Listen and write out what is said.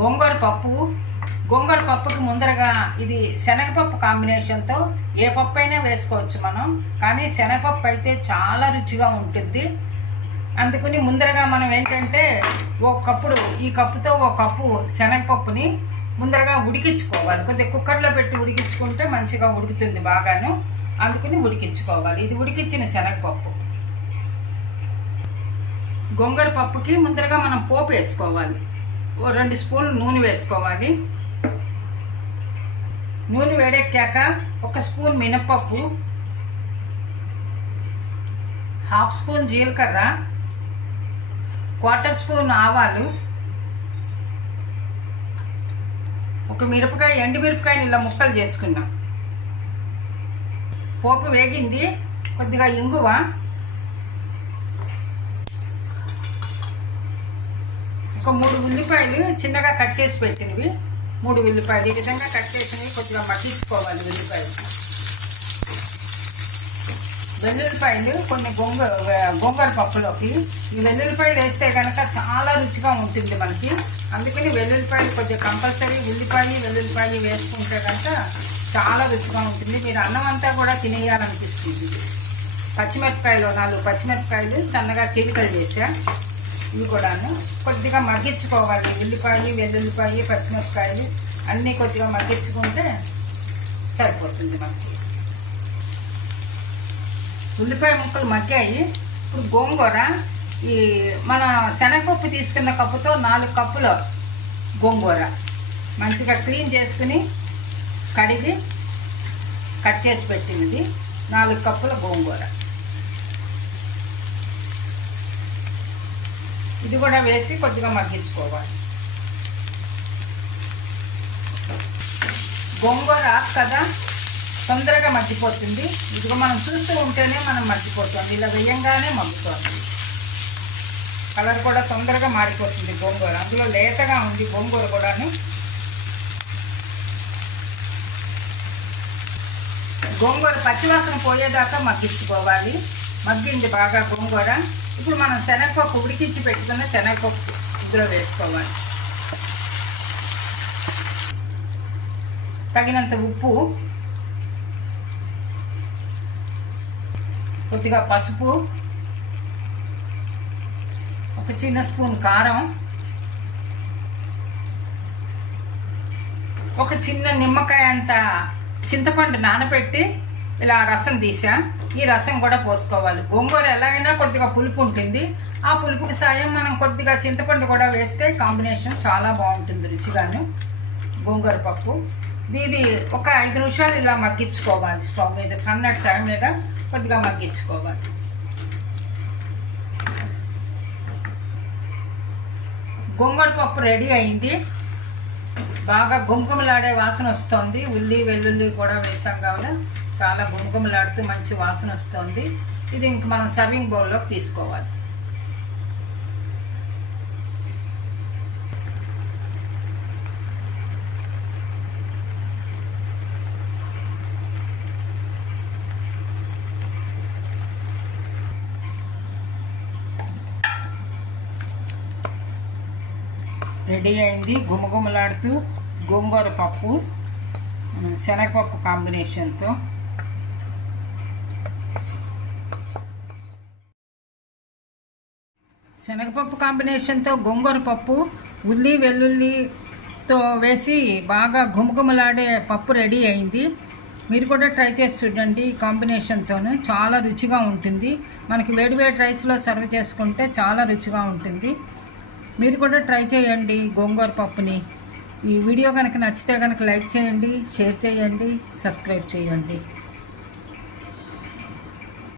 గోంగూర పప్పు. గోంగూర పప్పుకి ముందరగా ఇది శనగపప్పు కాంబినేషన్తో ఏ పప్పు అయినా వేసుకోవచ్చు మనం. కానీ శనగపప్పు అయితే చాలా రుచిగా ఉంటుంది. అందుకని ముందరగా మనం ఏంటంటే ఓ కప్పుడు ఈ కప్పుతో ఓ కప్పు శనగపప్పుని ముందరగా ఉడికించుకోవాలి. కొద్దిగా కుక్కర్లో పెట్టి ఉడికించుకుంటే మంచిగా ఉడుకుతుంది బాగాను. అందుకని ఉడికించుకోవాలి. ఇది ఉడికించిన శనగపప్పు. గొంగర పప్పుకి ముందరగా మనం పోపు వేసుకోవాలి. ఓ రెండు స్పూన్లు నూనె వేసుకోవాలి. నూనె వేడెక్కాక ఒక స్పూన్ మినపప్పు హాఫ్ స్పూన్ జీలకర్ర క్వార్టర్ స్పూన్ ఆవాలు ఒక మిరపకాయ ఎండుమిరపకాయని ఇలా ముక్కలు చేసుకున్నాం. పోపు వేగింది కొద్దిగా ఇంగువ ఒక మూడు ఉల్లిపాయలు చిన్నగా కట్ చేసి పెట్టినవి. మూడు ఉల్లిపాయలు ఈ విధంగా కట్ చేసినవి కొద్దిగా మట్టించుకోవాలి ఉల్లిపాయలు. వెల్లుల్లిపాయలు కొన్ని గొంగ గొంగర పప్పులోకి. ఈ వెల్లుల్లిపాయలు వేస్తే కనుక చాలా రుచిగా ఉంటుంది మనకి. అందుకని వెల్లుల్లిపాయలు కొద్దిగా కంపల్సరీ ఉల్లిపాయ వెల్లుల్లిపాయలు వేసుకుంటే కనుక చాలా రుచిగా ఉంటుంది. మీరు అన్నం అంతా కూడా తినేయాలనిపిస్తుంది. పచ్చిమిరపకాయలు నాలుగు పచ్చిమిరపకాయలు సన్నగా చిలికలు చేసా ఇవి కూడాను. కొద్దిగా మగ్గించుకోవాలి. ఉల్లిపాయ వెల్లుల్లిపాయ పచ్చిమిరపకాయలు అన్నీ కొద్దిగా మగ్గించుకుంటే సరిపోతుంది మనకి. ఉల్లిపాయ ముక్కలు మగ్గాయి. ఇప్పుడు గోంగూర ఈ మన శనగపప్పు తీసుకున్న కప్పుతో నాలుగు కప్పుల గోంగూర. మంచిగా క్లీన్ చేసుకుని కడిగి కట్ చేసి పెట్టినది. నాలుగు కప్పుల గోంగూర. ఇది కూడా వేసి కొద్దిగా మగ్గించుకోవాలి. గోంగూర ఆకు కదా తొందరగా మగ్గిపోతుంది. ఇదిగో మనం చూస్తూ ఉంటేనే మనం మగ్గిపోతుంది. ఇలా వేయంగానే మగ్గుతుంది. కలర్ కూడా తొందరగా మారిపోతుంది గోంగూర. అందులో లేతగా ఉంది గోంగూర కూడాను. గోంగూర పచ్చివాసన పోయేదాకా మగ్గించుకోవాలి. మగ్గింది బాగా గోంగూర. ఇప్పుడు మనం శనగపప్పు ఉడికించి పెట్టుకున్న శనగపప్పు ఇందులో వేసుకోవాలి. తగినంత ఉప్పు కొద్దిగా పసుపు ఒక చిన్న స్పూన్ కారం ఒక చిన్న నిమ్మకాయ అంత చింతపండు నానబెట్టి ఇలా రసం తీసా. ఈ రసం కూడా పోసుకోవాలి. గోంగూర ఎలాగైనా కొద్దిగా పులుపు ఉంటుంది. ఆ పులుపుకి సాయం మనం కొద్దిగా చింతపండు కూడా వేస్తే కాంబినేషన్ చాలా బాగుంటుంది రుచిగాను. గోంగూర పప్పు. ఇది ఒక ఐదు నిమిషాలు ఇలా మగ్గించుకోవాలి. స్టవ్ మీద సన్నటి సాయం మీద కొద్దిగా మగ్గించుకోవాలి. గోంగూర పప్పు రెడీ అయింది. బాగా గుమగుమలాడే వాసన వస్తుంది. ఉల్లి వెల్లుల్లి కూడా వేసాం కావున చాలా గుమగుమలాడుతూ మంచి వాసన వస్తుంది. ఇది ఇంక మనం సర్వింగ్ బౌల్లోకి తీసుకోవాలి. రెడీ అయింది. గుమగుమలాడుతూ గోంగూర పప్పు శనగపప్పు కాంబినేషన్తో శనగపప్పు కాంబినేషన్తో గోంగూర పప్పు ఉల్లి వెల్లుల్లితో వేసి బాగా గుమగుమలాడే పప్పు రెడీ అయింది. మీరు కూడా ట్రై చేసి చూడండి ఈ కాంబినేషన్తోను చాలా రుచిగా ఉంటుంది. మనకి వేడివేడి రైస్లో సర్వ్ చేసుకుంటే చాలా రుచిగా ఉంటుంది. మీరు కూడా ట్రై చేయండి గోంగూర పప్పుని. ఈ వీడియో కనుక నచ్చితే కనుక లైక్ చేయండి షేర్ చేయండి సబ్స్క్రైబ్ చేయండి.